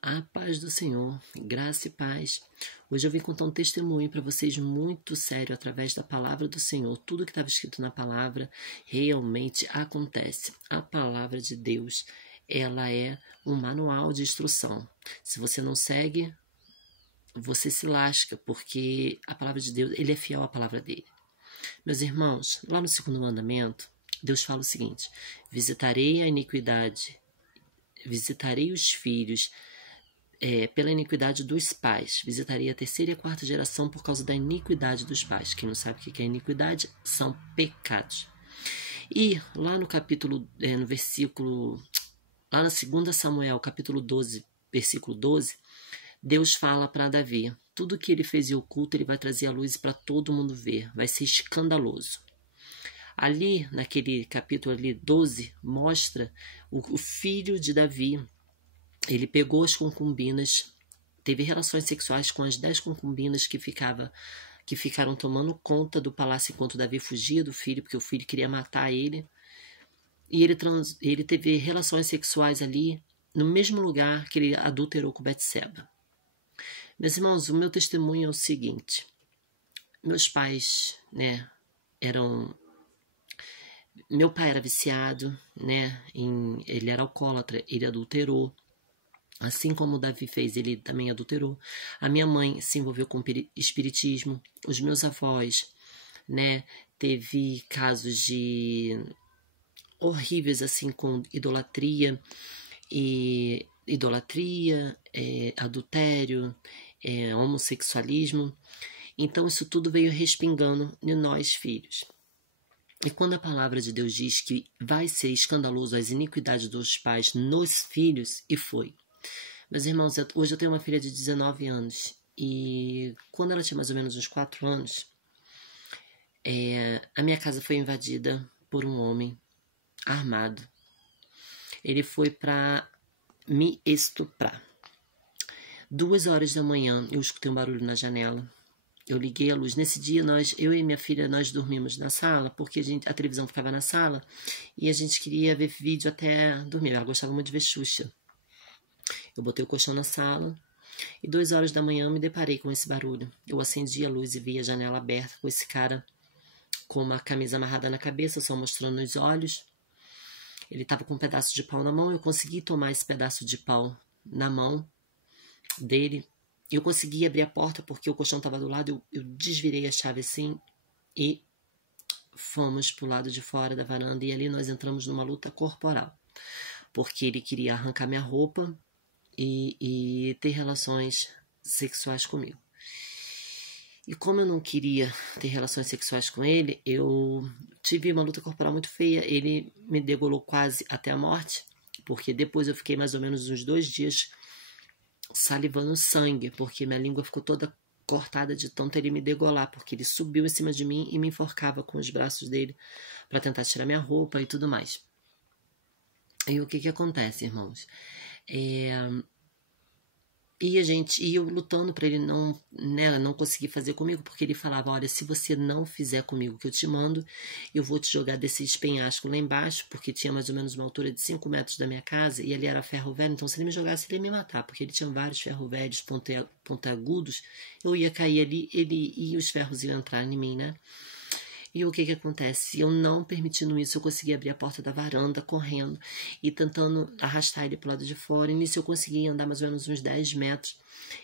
A paz do Senhor, graça e paz. Hoje eu vim contar um testemunho para vocês muito sério através da palavra do Senhor. Tudo que estava escrito na palavra realmente acontece. A palavra de Deus, ela é um manual de instrução. Se você não segue, você se lasca, porque a palavra de Deus, ele é fiel à palavra dele. Meus irmãos, lá no segundo mandamento, Deus fala o seguinte: visitarei a iniquidade, visitarei os filhos pela iniquidade dos pais. Visitarei a terceira e a quarta geração por causa da iniquidade dos pais. Quem não sabe o que é iniquidade, são pecados. E lá no capítulo, no versículo, lá na 2 Samuel, capítulo 12, versículo 12, Deus fala para Davi: tudo que ele fez em oculto, ele vai trazer à luz para todo mundo ver. Vai ser escandaloso. Ali, naquele capítulo ali, 12, mostra o filho de Davi. Ele pegou as concubinas, teve relações sexuais com as 10 concubinas que ficaram tomando conta do palácio enquanto Davi fugia do filho, porque o filho queria matar ele. E ele teve relações sexuais ali, no mesmo lugar que ele adulterou com Betseba. Meus irmãos, o meu testemunho é o seguinte: meus pais, meu pai era viciado, ele era alcoólatra, ele adulterou. Assim como o Davi fez, ele também adulterou. A minha mãe se envolveu com espiritismo. Os meus avós, teve casos de horríveis, assim, com idolatria, adultério, homossexualismo. Então, isso tudo veio respingando em nós, filhos. E quando a palavra de Deus diz que vai ser escandaloso as iniquidades dos pais nos filhos, e foi. Meus irmãos, hoje eu tenho uma filha de 19 anos e quando ela tinha mais ou menos uns 4 anos, a minha casa foi invadida por um homem armado. Ele foi para me estuprar. 2 horas da manhã, eu escutei um barulho na janela. Eu liguei a luz. Nesse dia, eu e minha filha, nós dormimos na sala, porque a televisão ficava na sala e a gente queria ver vídeo até dormir. Ela gostava muito de ver Xuxa. Eu botei o colchão na sala e 2 horas da manhã eu me deparei com esse barulho. Eu acendi a luz e vi a janela aberta com esse cara com uma camisa amarrada na cabeça, só mostrando os olhos. Ele estava com um pedaço de pau na mão. Eu consegui tomar esse pedaço de pau na mão dele. Eu consegui abrir a porta porque o colchão estava do lado. Eu desvirei a chave assim e fomos para o lado de fora da varanda. E ali nós entramos numa luta corporal, porque ele queria arrancar minha roupa e ter relações sexuais comigo. E como eu não queria ter relações sexuais com ele, eu tive uma luta corporal muito feia. Ele me degolou quase até a morte, porque depois eu fiquei mais ou menos uns 2 dias salivando sangue, porque minha língua ficou toda cortada de tanto ele me degolar, porque ele subiu em cima de mim e me enforcava com os braços dele para tentar tirar minha roupa e tudo mais. E o que acontece, irmãos? E eu lutando para ele não conseguir fazer comigo, porque ele falava: olha, se você não fizer comigo o que eu te mando, eu vou te jogar desse penhasco lá embaixo, porque tinha mais ou menos uma altura de 5 metros da minha casa e ele era ferro velho, então se ele me jogasse ele ia me matar, porque ele tinha vários ferro velhos pontiagudos. Eu ia cair ali, e os ferros iam entrar em mim, E o que acontece? Eu não permitindo isso, eu consegui abrir a porta da varanda, correndo e tentando arrastar ele para o lado de fora. E nisso eu consegui andar mais ou menos uns 10 metros.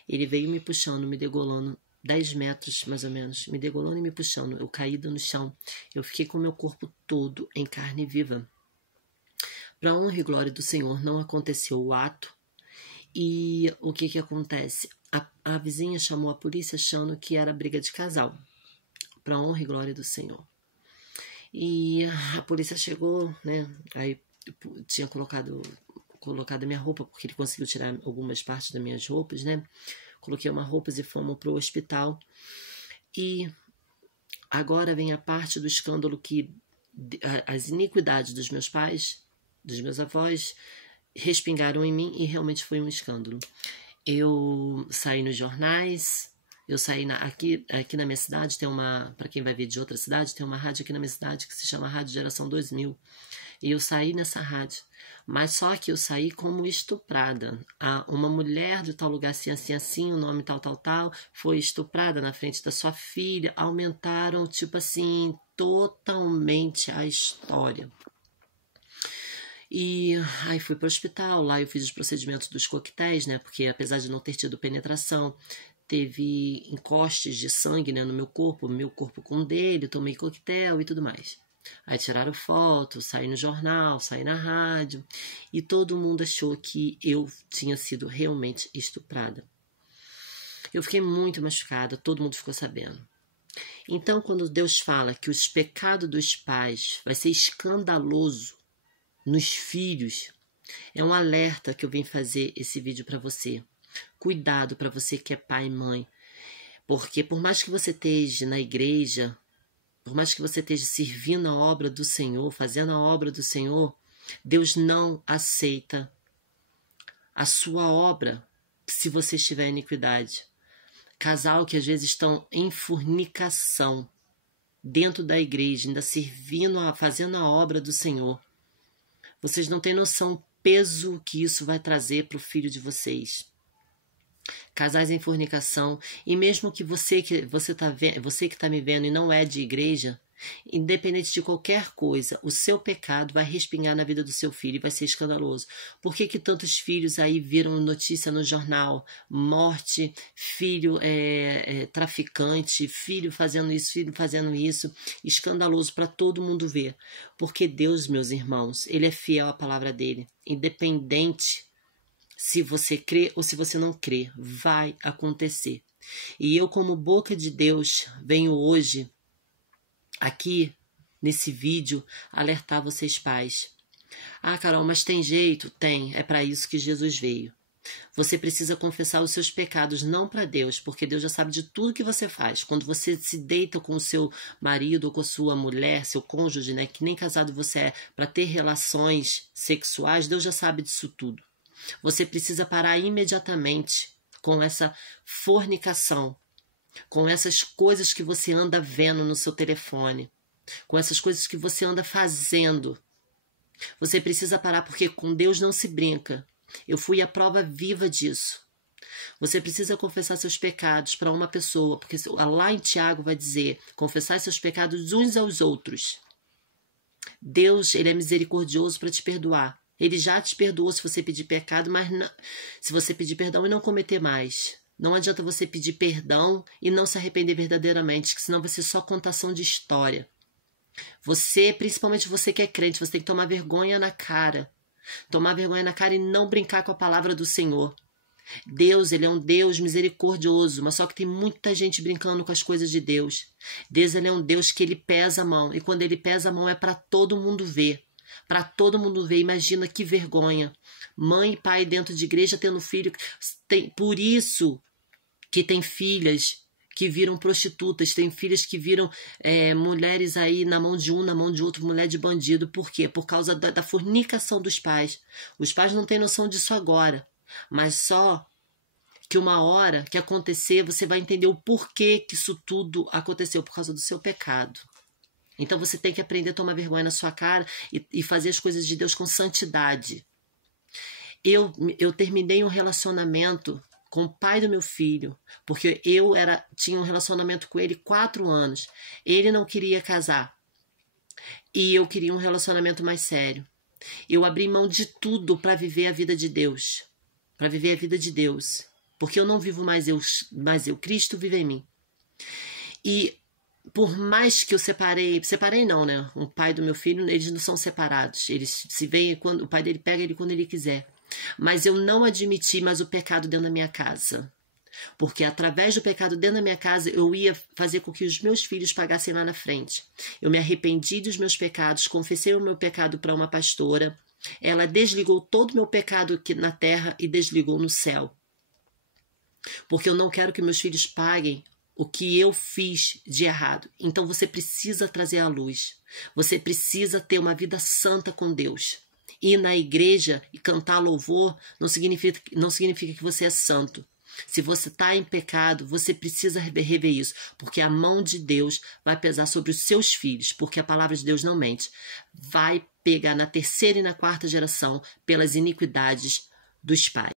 Ele veio me puxando, me degolando, 10 metros mais ou menos, me degolando e me puxando. Eu caída no chão. Eu fiquei com o meu corpo todo em carne viva. Para honra e glória do Senhor, não aconteceu o ato. E o que acontece? A vizinha chamou a polícia achando que era briga de casal. Para honra e glória do Senhor. E a polícia chegou, Aí tinha colocado a minha roupa, porque ele conseguiu tirar algumas partes das minhas roupas, Coloquei umas roupas e fomos para o hospital. E agora vem a parte do escândalo que as iniquidades dos meus pais, dos meus avós, respingaram em mim e realmente foi um escândalo. Eu saí nos jornais. Eu saí aqui na minha cidade, tem para quem vai ver de outra cidade, tem uma rádio aqui na minha cidade que se chama Rádio Geração 2000. E eu saí nessa rádio Mas só que eu saí como estuprada. Uma mulher de tal lugar assim, assim, assim, o nome tal, tal, tal, foi estuprada na frente da sua filha. Aumentaram, tipo assim, totalmente a história. E aí fui para o hospital, lá eu fiz os procedimentos dos coquetéis, né? Porque apesar de não ter tido penetração, teve encostes de sangue, né, no meu corpo com o dele, tomei coquetel e tudo mais. Aí tiraram foto, saí no jornal, saí na rádio, e todo mundo achou que eu tinha sido realmente estuprada. Eu fiquei muito machucada, todo mundo ficou sabendo. Então, quando Deus fala que os pecados dos pais vai ser escandaloso nos filhos, é um alerta que eu vim fazer esse vídeo para você. Cuidado para você que é pai e mãe, porque por mais que você esteja na igreja, por mais que você esteja servindo a obra do Senhor, fazendo a obra do Senhor, Deus não aceita a sua obra se você estiver em iniquidade. Casal que às vezes estão em fornicação dentro da igreja, ainda servindo, fazendo a obra do Senhor. Vocês não têm noção do peso que isso vai trazer para o filho de vocês. Casais em fornicação, e mesmo que você que está me vendo e não é de igreja, independente de qualquer coisa, o seu pecado vai respingar na vida do seu filho e vai ser escandaloso. Por que tantos filhos aí viram notícia no jornal? Morte, filho traficante, filho fazendo isso, escandaloso para todo mundo ver. Porque Deus, meus irmãos, Ele é fiel à palavra dele, independente se você crê ou se você não crê, vai acontecer. E eu, como boca de Deus, venho hoje aqui nesse vídeo alertar vocês pais. Ah, Carol, mas tem jeito? Tem, é para isso que Jesus veio. Você precisa confessar os seus pecados, não para Deus, porque Deus já sabe de tudo que você faz. Quando você se deita com o seu marido ou com a sua mulher, seu cônjuge, né, que nem casado você é, para ter relações sexuais, Deus já sabe disso tudo. Você precisa parar imediatamente com essa fornicação, com essas coisas que você anda vendo no seu telefone, com essas coisas que você anda fazendo. Você precisa parar, porque com Deus não se brinca. Eu fui a prova viva disso. Você precisa confessar seus pecados para uma pessoa, porque lá em Tiago vai dizer, confessar seus pecados uns aos outros. Deus, Ele é misericordioso para te perdoar. Ele já te perdoou se você pedir pecado, mas não, se você pedir perdão e não cometer mais. Não adianta você pedir perdão e não se arrepender verdadeiramente, que senão vai ser só contação de história. Você, principalmente você que é crente, você tem que tomar vergonha na cara. Tomar vergonha na cara e não brincar com a palavra do Senhor. Deus, Ele é um Deus misericordioso, mas só que tem muita gente brincando com as coisas de Deus. Deus, Ele é um Deus que Ele pesa a mão, e quando Ele pesa a mão é para todo mundo ver. Para todo mundo ver, imagina que vergonha. Mãe e pai dentro de igreja tendo filho. Por isso que tem filhas que viram prostitutas, tem filhas que viram mulheres aí na mão de um, na mão de outro, mulher de bandido. Por quê? Por causa da fornicação dos pais. Os pais não têm noção disso agora, mas só que uma hora que acontecer, você vai entender o porquê que isso tudo aconteceu, por causa do seu pecado. Então você tem que aprender a tomar vergonha na sua cara e fazer as coisas de Deus com santidade. Eu terminei um relacionamento com o pai do meu filho, porque eu tinha um relacionamento com ele 4 anos. Ele não queria casar. E eu queria um relacionamento mais sério. Eu abri mão de tudo para viver a vida de Deus. Para viver a vida de Deus. Porque eu não vivo mais eu, Cristo vive em mim. E por mais que eu separei não, né? O pai do meu filho, eles não são separados. Eles se veem quando o pai dele pega ele quando ele quiser. Mas eu não admiti mais o pecado dentro da minha casa. Porque através do pecado dentro da minha casa, eu ia fazer com que os meus filhos pagassem lá na frente. Eu me arrependi dos meus pecados, confessei o meu pecado para uma pastora. Ela desligou todo o meu pecado aqui na terra e desligou no céu. Porque eu não quero que meus filhos paguem o que eu fiz de errado. Então você precisa trazer à luz. Você precisa ter uma vida santa com Deus. Ir na igreja e cantar louvor não significa que você é santo. Se você está em pecado, você precisa rever isso, porque a mão de Deus vai pesar sobre os seus filhos, porque a palavra de Deus não mente. Vai pegar na terceira e na quarta geração pelas iniquidades dos pais.